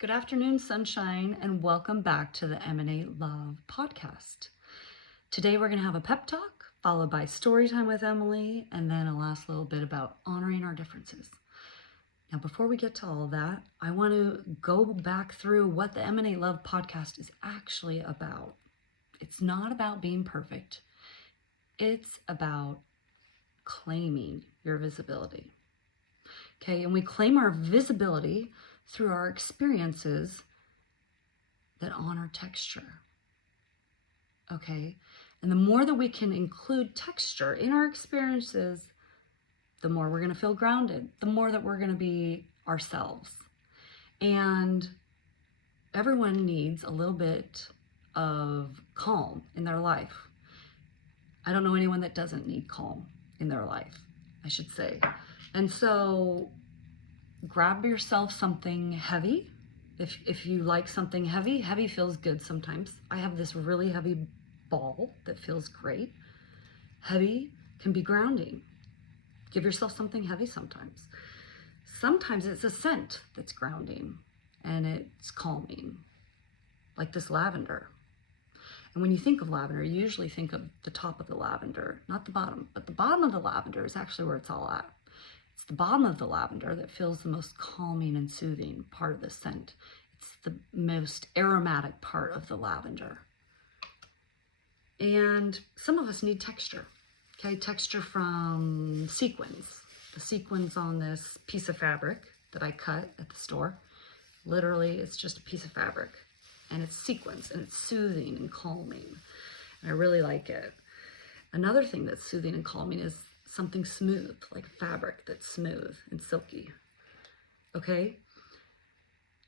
Good afternoon, sunshine, and welcome back to the Emanate Love podcast. Today we're going to have a pep talk, followed by story time with Emily, and then a last little bit about honoring our differences. Now, before we get to all of that, I want to go back through what the Emanate Love podcast is actually about. It's not about being perfect. It's about claiming your visibility. Okay, and we claim our visibility through our experiences that honor texture. Okay, and the more that we can include texture in our experiences, the more we're going to feel grounded, the more that we're going to be ourselves. And everyone needs a little bit of calm in their life. I don't know anyone that doesn't need calm in their life, I should say. And so grab yourself something heavy. If you like something heavy, heavy feels good sometimes. I have this really heavy ball that feels great. Heavy can be grounding. Give yourself something heavy sometimes. Sometimes it's a scent that's grounding and it's calming, like this lavender. And when you think of lavender, you usually think of the top of the lavender, not the bottom. But the bottom of the lavender is actually where it's all at. It's the bottom of the lavender that feels the most calming and soothing part of the scent. It's the most aromatic part of the lavender. And some of us need texture, okay? Texture from sequins. The sequins on this piece of fabric that I cut at the store. Literally, it's just a piece of fabric. And it's sequins, and it's soothing and calming. And I really like it. Another thing that's soothing and calming is something smooth, like fabric that's smooth and silky. Okay?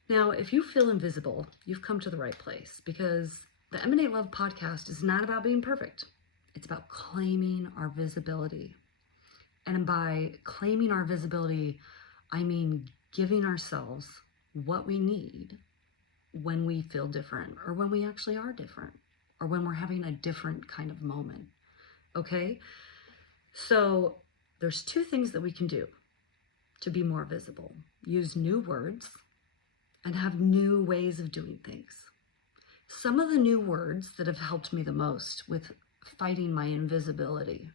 Now, if you feel invisible, you've come to the right place, because the Emanate Love podcast is not about being perfect. It's about claiming our visibility. And by claiming our visibility, I mean giving ourselves what we need when we feel different, or when we actually are different, or when we're having a different kind of moment. Okay? So there's two things that we can do to be more visible. Use new words and have new ways of doing things. Some of the new words that have helped me the most with fighting my invisibility,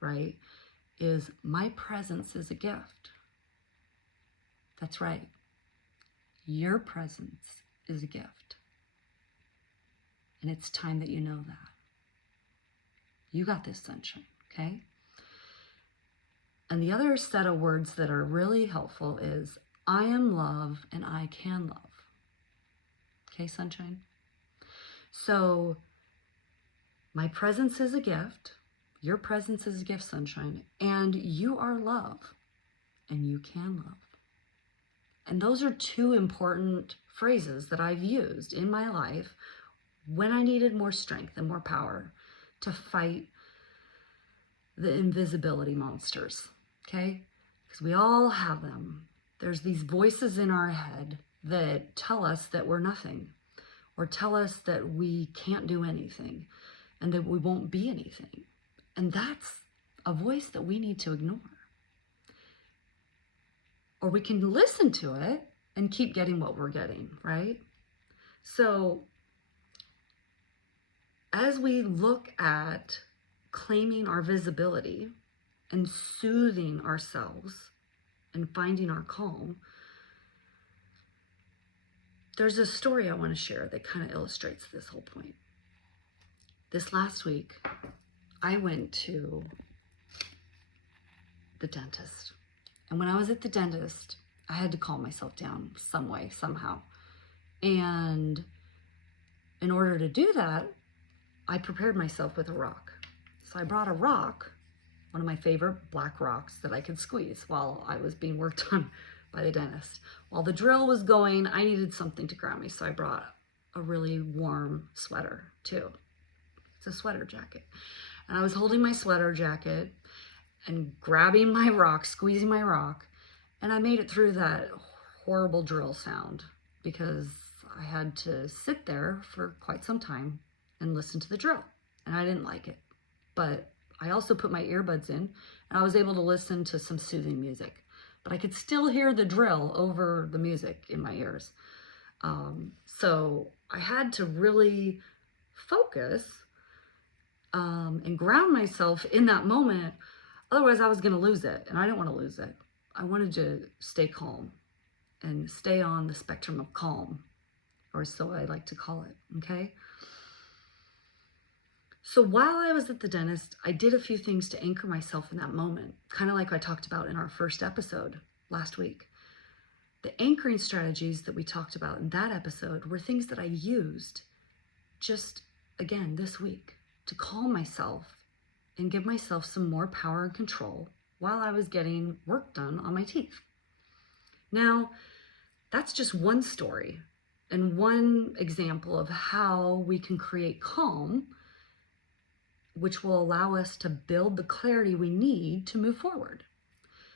right, is my presence is a gift. That's right. Your presence is a gift. And it's time that you know that. You got this, sunshine, okay? And the other set of words that are really helpful is I am love and I can love. Okay, sunshine? So my presence is a gift. Your presence is a gift, sunshine. And you are love and you can love. And those are two important phrases that I've used in my life when I needed more strength and more power to fight the invisibility monsters. Okay? Because we all have them. There's these voices in our head that tell us that we're nothing, or tell us that we can't do anything, and that we won't be anything. And that's a voice that we need to ignore. Or we can listen to it and keep getting what we're getting, right? So as we look at claiming our visibility and soothing ourselves and finding our calm, there's a story I want to share that kind of illustrates this whole point. This last week, I went to the dentist. And when I was at the dentist, I had to calm myself down some way, somehow. And in order to do that, I prepared myself with a rock. So I brought a rock, one of my favorite black rocks that I could squeeze while I was being worked on by the dentist. While the drill was going, I needed something to ground me, so I brought a really warm sweater too. It's a sweater jacket. And I was holding my sweater jacket and grabbing my rock, squeezing my rock, and I made it through that horrible drill sound because I had to sit there for quite some time and listen to the drill, and I didn't like it. But I also put my earbuds in, and I was able to listen to some soothing music, but I could still hear the drill over the music in my ears. So I had to really focus and ground myself in that moment. Otherwise, I was going to lose it, and I didn't want to lose it. I wanted to stay calm and stay on the spectrum of calm, or so I like to call it, okay? So while I was at the dentist, I did a few things to anchor myself in that moment, kind of like I talked about in our first episode last week. The anchoring strategies that we talked about in that episode were things that I used just, again, this week to calm myself and give myself some more power and control while I was getting work done on my teeth. Now, that's just one story and one example of how we can create calm, which will allow us to build the clarity we need to move forward.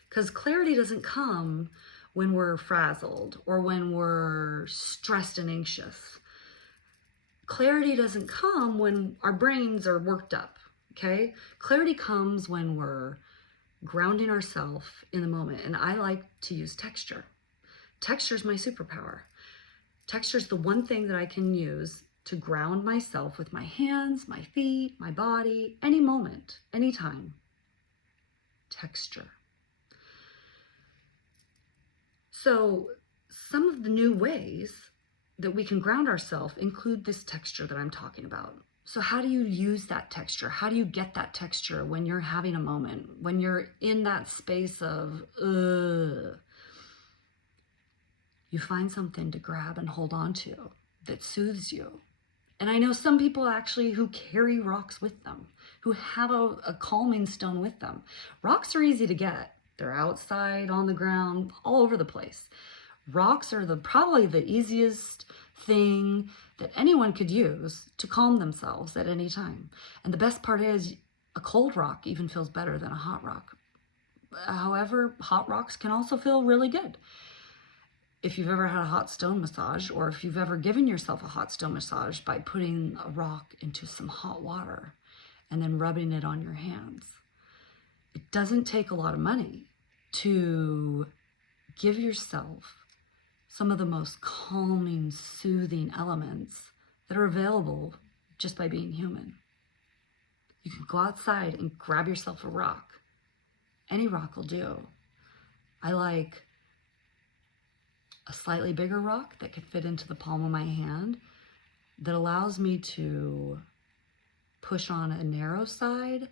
Because clarity doesn't come when we're frazzled or when we're stressed and anxious. Clarity doesn't come when our brains are worked up, okay? Clarity comes when we're grounding ourselves in the moment. And I like to use texture. Texture is my superpower. Texture is the one thing that I can use to ground myself with my hands, my feet, my body, any moment, anytime. Texture. So some of the new ways that we can ground ourselves include this texture that I'm talking about. So how do you use that texture? How do you get that texture when you're having a moment, when you're in that space of, You find something to grab and hold on to that soothes you. And I know some people actually who carry rocks with them, who have a calming stone with them. Rocks are easy to get. They're outside, on the ground, all over the place. Rocks are probably the easiest thing that anyone could use to calm themselves at any time. And the best part is a cold rock even feels better than a hot rock. However, hot rocks can also feel really good. If you've ever had a hot stone massage, or if you've ever given yourself a hot stone massage by putting a rock into some hot water and then rubbing it on your hands, it doesn't take a lot of money to give yourself some of the most calming, soothing elements that are available just by being human. You can go outside and grab yourself a rock. Any rock will do. I like a slightly bigger rock that could fit into the palm of my hand that allows me to push on a narrow side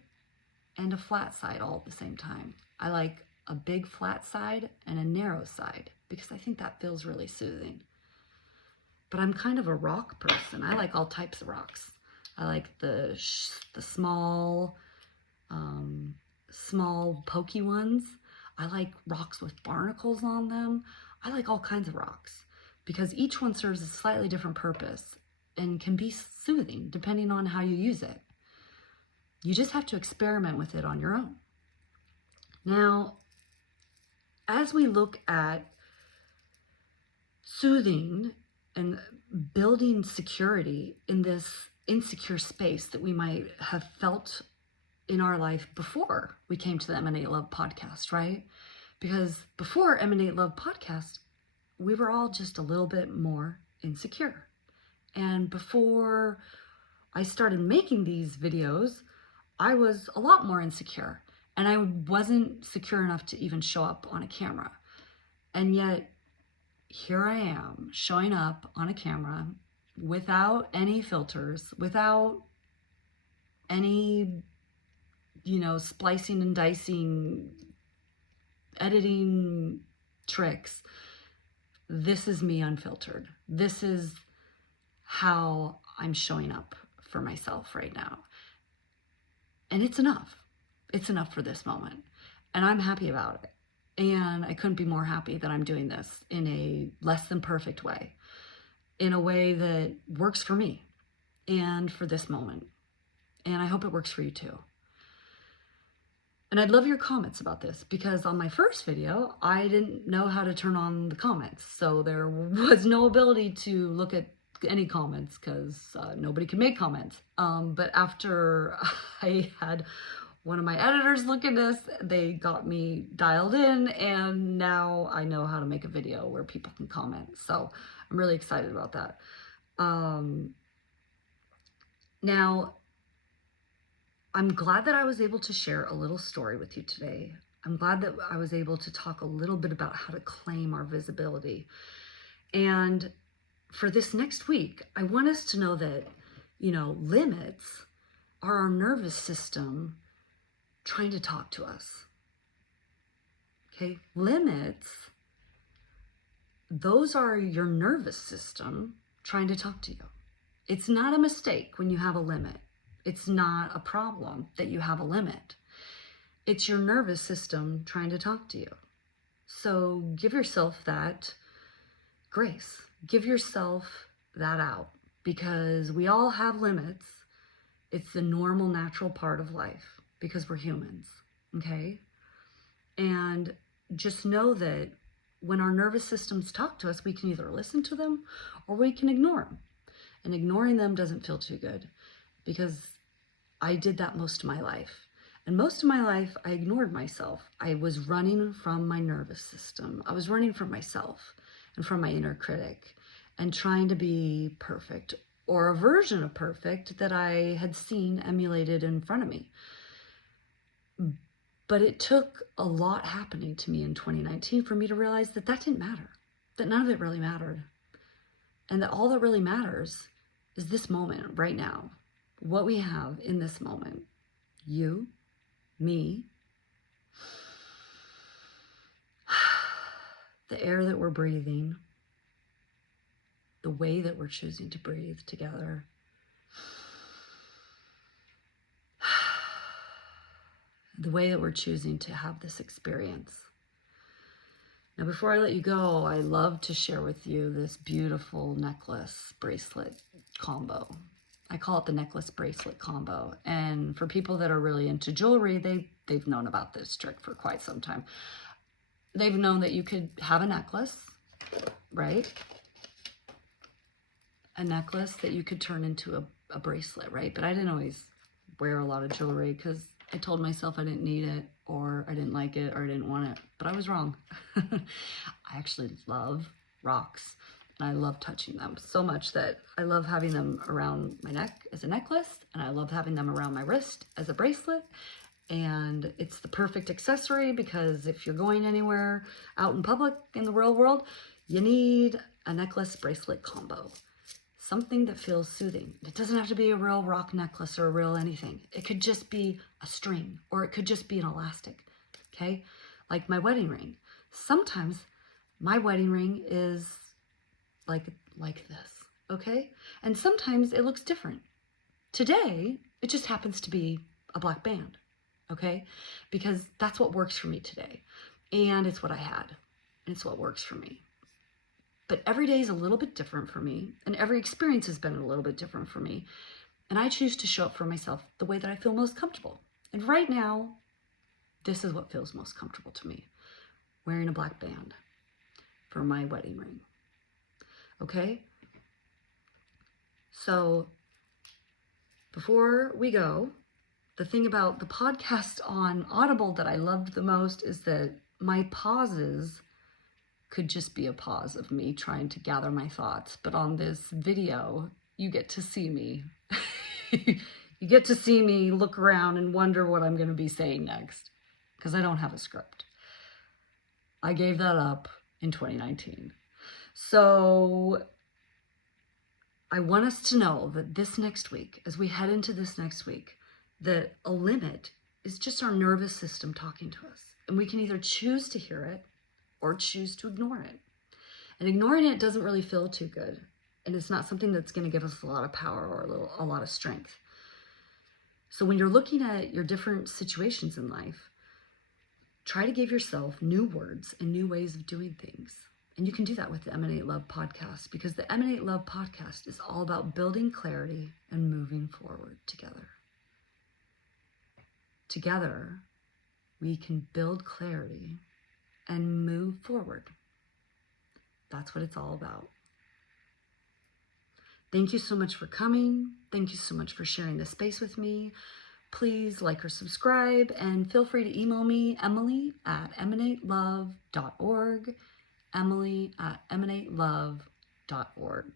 and a flat side all at the same time. I like a big flat side and a narrow side because I think that feels really soothing. But I'm kind of a rock person. I like all types of rocks. I like the small pokey ones. I like rocks with barnacles on them. I like all kinds of rocks because each one serves a slightly different purpose and can be soothing depending on how you use it. You just have to experiment with it on your own. Now, as we look at soothing and building security in this insecure space that we might have felt in our life before we came to the Emanate Love podcast, right? Because before Emanate Love podcast, we were all just a little bit more insecure. And before I started making these videos, I was a lot more insecure. And I wasn't secure enough to even show up on a camera. And yet, here I am showing up on a camera without any filters, without any, splicing and dicing, editing tricks. This is me unfiltered. This is how I'm showing up for myself right now. And it's enough. It's enough for this moment. And I'm happy about it. And I couldn't be more happy that I'm doing this in a less than perfect way, in a way that works for me and for this moment. And I hope it works for you too. And I'd love your comments about this because on my first video, I didn't know how to turn on the comments. So there was no ability to look at any comments because nobody can make comments. But after I had one of my editors look at this, they got me dialed in, and now I know how to make a video where people can comment. So I'm really excited about that. Now, I'm glad that I was able to share a little story with you today. I'm glad that I was able to talk a little bit about how to claim our visibility. And for this next week, I want us to know that, limits are our nervous system trying to talk to us. Okay? Limits, those are your nervous system trying to talk to you. It's not a mistake when you have a limit. It's not a problem that you have a limit. It's your nervous system trying to talk to you. So give yourself that grace. Give yourself that out, because we all have limits. It's the normal, natural part of life because we're humans, okay? And just know that when our nervous systems talk to us, we can either listen to them or we can ignore them. And ignoring them doesn't feel too good, because I did that most of my life. And most of my life, I ignored myself. I was running from my nervous system. I was running from myself and from my inner critic and trying to be perfect, or a version of perfect that I had seen emulated in front of me. But it took a lot happening to me in 2019 for me to realize that that didn't matter, that none of it really mattered. And that all that really matters is this moment right now, what we have in this moment. You, me, the air that we're breathing, the way that we're choosing to breathe together, the way that we're choosing to have this experience. Now, before I let you go, I love to share with you this beautiful necklace bracelet combo. I call it the necklace bracelet combo. And for people that are really into jewelry, they've known about this trick for quite some time. They've known that you could have a necklace, right? A necklace that you could turn into a bracelet, right? But I didn't always wear a lot of jewelry because I told myself I didn't need it, or I didn't like it, or I didn't want it. But I was wrong. I actually love rocks. And I love touching them so much that I love having them around my neck as a necklace, and I love having them around my wrist as a bracelet. And it's the perfect accessory, because if you're going anywhere out in public in the real world, you need a necklace bracelet combo. Something that feels soothing. It doesn't have to be a real rock necklace or a real anything. It could just be a string, or it could just be an elastic, okay? Like my wedding ring. Sometimes my wedding ring is like this, okay? And sometimes it looks different. Today, it just happens to be a black band, okay? Because that's what works for me today. And it's what I had. And it's what works for me. But every day is a little bit different for me. And every experience has been a little bit different for me. And I choose to show up for myself the way that I feel most comfortable. And right now, this is what feels most comfortable to me. Wearing a black band for my wedding ring. Okay? So before we go, the thing about the podcast on Audible that I loved the most is that my pauses could just be a pause of me trying to gather my thoughts. But on this video, you get to see me. You get to see me look around and wonder what I'm going to be saying next, because I don't have a script. I gave that up in 2019. So I want us to know that this next week, as we head into this next week, that a limit is just our nervous system talking to us. And we can either choose to hear it or choose to ignore it. And ignoring it doesn't really feel too good. And it's not something that's going to give us a lot of power or a lot of strength. So when you're looking at your different situations in life, try to give yourself new words and new ways of doing things. And you can do that with the Emanate Love podcast, because the Emanate Love podcast is all about building clarity and moving forward together. Together, we can build clarity and move forward. That's what it's all about. Thank you so much for coming. Thank you so much for sharing this space with me. Please like or subscribe, and feel free to email me, Emily at emanatelove.org, Emily at emanatelove.org. www.emanatelove.org.